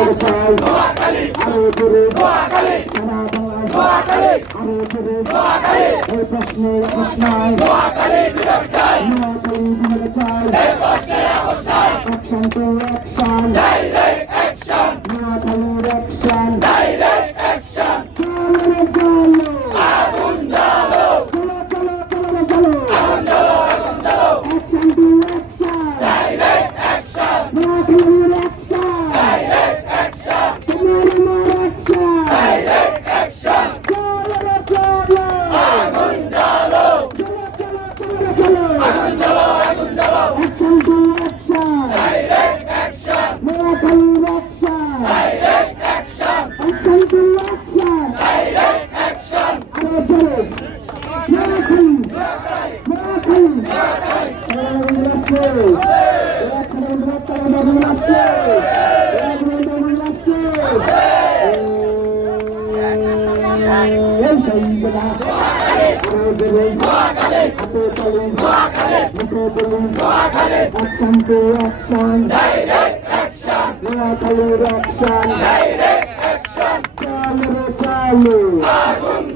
করে চাই আরো জোরে সারা বাংলায় আরো জোরে এই প্রশ্নে আপোষ নাই নোয়াখালী বিভাগে চাই অ্যাকশন টু অ্যাকশন নোয়াখালীর অ্যাকশন চলো রে চলো আগুন জ্বালো চলো চলো চলো চলো action to action direct action নোয়াখালীর অ্যাকশন ডাইরেক্ট অ্যাকশন তোমার আমার অ্যাকশন ডাইরেক্ট অ্যাকশন চলো রে চলো আগুন জ্বালো চলো চলো চলো আগুন জ্বালো action to action direct action নোয়াখালীর action direct action action to action direct action আরো জোরে Action to action, direct action, Noakhali's action, direct action, chalo chalo, agun